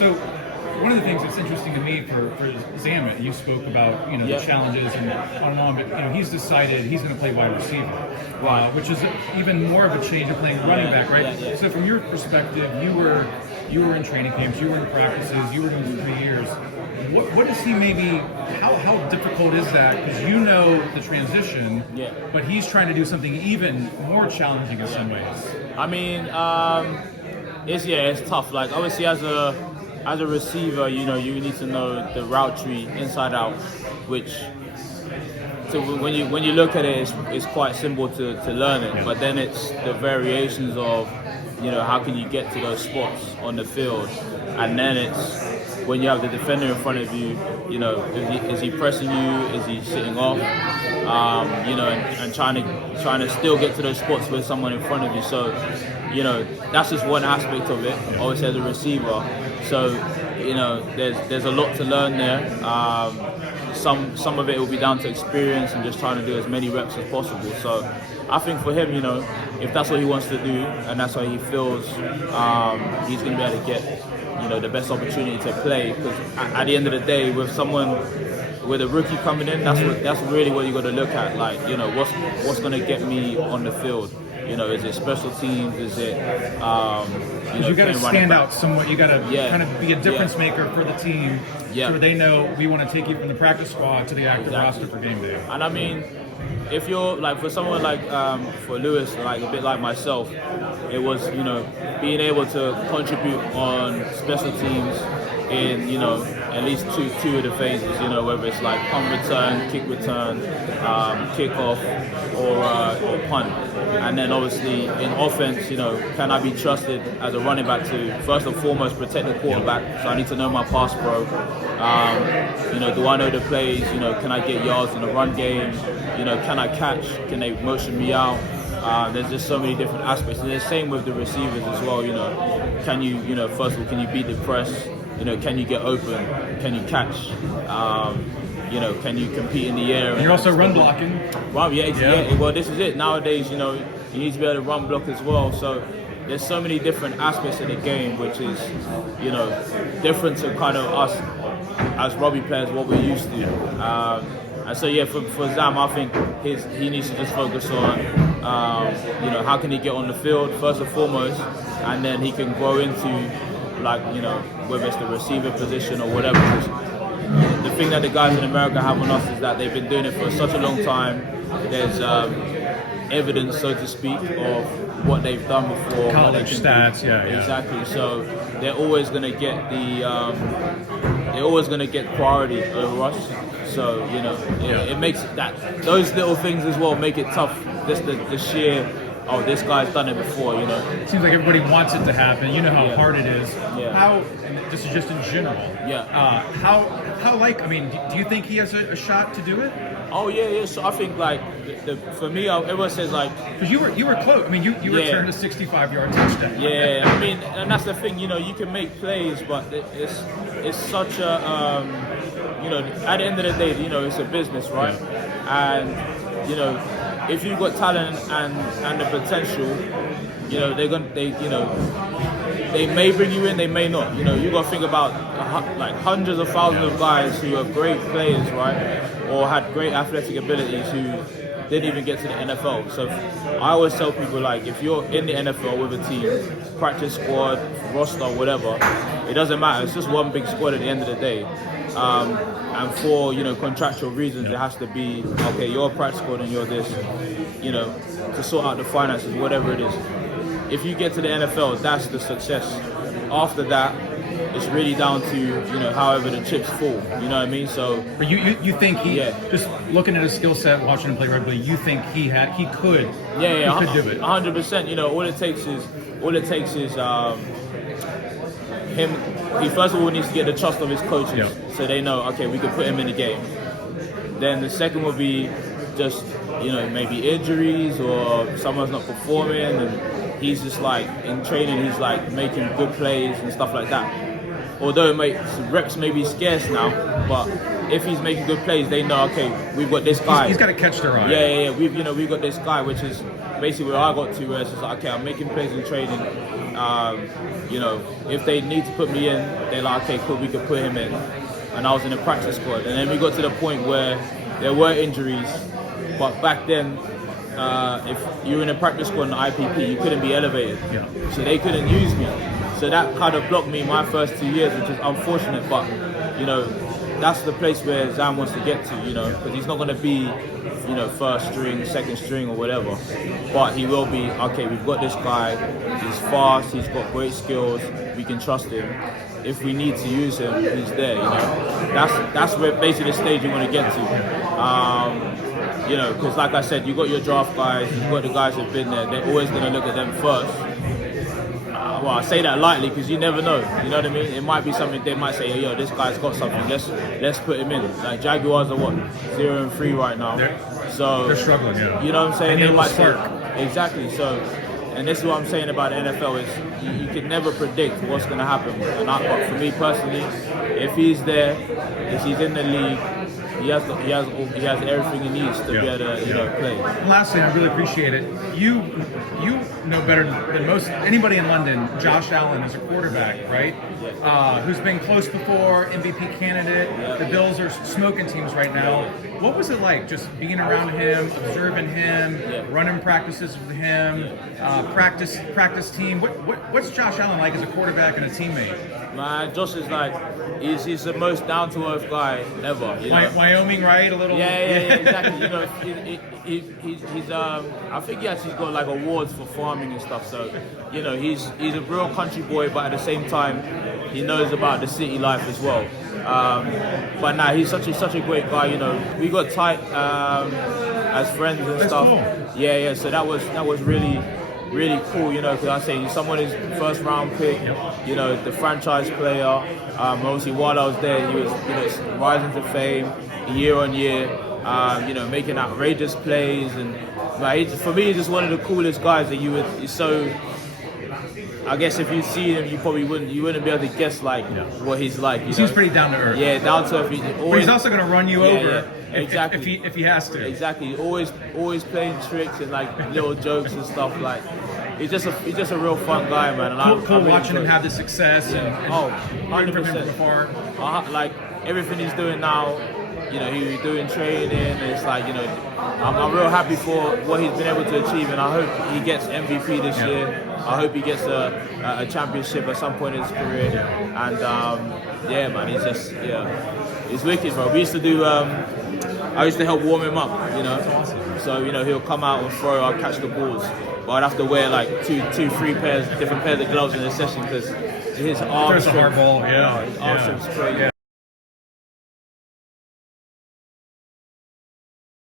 So one of the things that's interesting to me for Zammit, you spoke about the challenges and on, but he's decided he's going to play wide receiver, which is even more of a change of playing running back, right? Yeah. So from your perspective, you were in training camps, you were in practices, you were doing 3 years. What is he maybe? How difficult is that? Because the transition, but he's trying to do something even more challenging in some ways. I mean, it's tough. Like obviously as a receiver, you need to know the route tree inside out, which so when you look at it, it's quite simple to learn it. But then it's the variations of how can you get to those spots on the field, and then it's when you have the defender in front of you, is he pressing you? Is he sitting off? And trying to still get to those spots with someone in front of you. So, that's just one aspect of it. Obviously, as a receiver, so there's a lot to learn there. Some of it will be down to experience and just trying to do as many reps as possible. So, I think for him, if that's what he wants to do and that's how he feels, he's going to be able to get the best opportunity to play, because at the end of the day, with a rookie coming in, that's really what you got to look at. Like, what's going to get me on the field? Is it special teams? Is it you got to stand out somewhat. You got to kind of be a difference maker for the team, so they know we want to take you from the practice squad to the active roster for game day. And I mean, if you're like for someone like for Louis, like a bit like myself, it was being able to contribute on special teams in at least two of the phases, whether it's like punt return, kick return, kickoff, or punt. And then obviously in offense, can I be trusted as a running back to first and foremost protect the quarterback? So I need to know my pass pro. Do I know the plays? Can I get yards in the run game? Can I catch? Can they motion me out? There's just so many different aspects. And the same with the receivers as well. Can you, first of all, can you beat the press? Can you get open? Can you catch? Can you compete in the air? And you're also run blocking. Well, yeah. Well, this is it. Nowadays, you need to be able to run block as well. So there's so many different aspects of the game, which is, different to kind of us as rugby players, what we're used to. And so, for Zam, I think he needs to just focus on, how can he get on the field first and foremost, and then he can grow into, whether it's the receiver position or whatever. The thing that the guys in America have on us is that they've been doing it for such a long time. There's evidence, so to speak, of what they've done before. College stats, Exactly. So they're always going to get priority over us. So it makes those little things as well make it tough. Just the sheer. Oh, this guy's done it before, It seems like everybody wants it to happen. You know how hard it is. Yeah. How, and this is just in general. Yeah. Do you think he has a shot to do it? Oh yeah. So I think for me, everyone says because you were close. I mean, you returned a 65-yard touchdown. Yeah. I mean, and that's the thing. You can make plays, but it's such a at the end of the day, it's a business, right? And if you've got talent and the potential, they may bring you in, they may not. You got to think about hundreds of thousands of guys who are great players, right, or had great athletic abilities who didn't even get to the NFL. So I always tell people, if you're in the NFL with a team, practice squad, roster, whatever, it doesn't matter. It's just one big squad at the end of the day. And for contractual reasons, it has to be okay. You're a practice squad and you're this, to sort out the finances, whatever it is. If you get to the NFL, that's the success. After that, it's really down to however the chips fall. You know what I mean? So, but you think he just looking at his skill set, watching him play rugby, you think he could he could do it? 100%. All it takes is him. He first of all needs to get the trust of his coaches, so they know, okay, we can put him in the game. Then the second will be just maybe injuries or someone's not performing and he's just in training he's making good plays and stuff like that. although reps may be scarce now, but if he's making good plays, they know, okay, we've got this guy. He's got to catch their eye. Yeah. We've got this guy, which is basically where I got to, where it's just like, okay, I'm making plays in training. If they need to put me in, they're like, okay, cool, we could put him in. And I was in the practice squad. And then we got to the point where there were injuries, but back then, if you were in a practice squad in the IPP, you couldn't be elevated. Yeah. So they couldn't use me. So that kind of blocked me my first 2 years, which is unfortunate, but, that's the place where Zam wants to get to, because he's not going to be, first string, second string or whatever. But he will be, okay, we've got this guy, he's fast, he's got great skills, we can trust him. If we need to use him, he's there, That's where basically the stage you want to get to. Because like I said, you got your draft guys, you've got the guys who've been there, they're always going to look at them first. Well, I say that lightly because you never know. You know what I mean? It might be something they might say, yo, this guy's got something. Let's put him in. Like Jaguars are 0-3 right now. They're struggling. Yeah. You know what I'm saying? They might say exactly. So, and this is what I'm saying about the NFL is you can never predict what's going to happen. But for me personally, if he's there, if he's in the league, he has everything he needs to be able to play. And lastly, I really appreciate it. You know better than most anybody in London. Josh Allen is a quarterback, right? Who's been close before, MVP candidate. The Bills are smoking teams right now. What was it like just being around him, observing him, running practices with him, practice team? What's Josh Allen like as a quarterback and a teammate? Man, Josh is like, he's the most down-to-earth guy ever. Wyoming, right? A little. Yeah, exactly. He's I think he actually got like awards for farming and stuff. So, he's a real country boy, but at the same time, he knows about the city life as well. But nah, he's such a great guy. We got tight as friends and stuff. Cool. Yeah. So that was really cool, because I say someone is first round pick, the franchise player. Obviously, while I was there, he was rising to fame year on year, making outrageous plays, and for me, he's just one of the coolest guys that you would. So, I guess if you see him, you wouldn't be able to guess what he's like. He seems pretty down to earth. Yeah, down to earth. But he's also going to run you over. Yeah. Exactly. If he has to. Exactly. Always playing tricks and little jokes and stuff. He's just a real fun guy, man. And cool watching him have the success and 100%. Before. Everything he's doing now, he's doing training. It's I'm real happy for what he's been able to achieve, and I hope he gets MVP this year. I hope he gets a championship at some point in his career. And man, he's just he's wicked, bro. We used to do. I used to help warm him up, So he'll come out and throw. I'll catch the balls, but I'd have to wear different pairs of gloves in a session because his arm strength. His arm strength is crazy.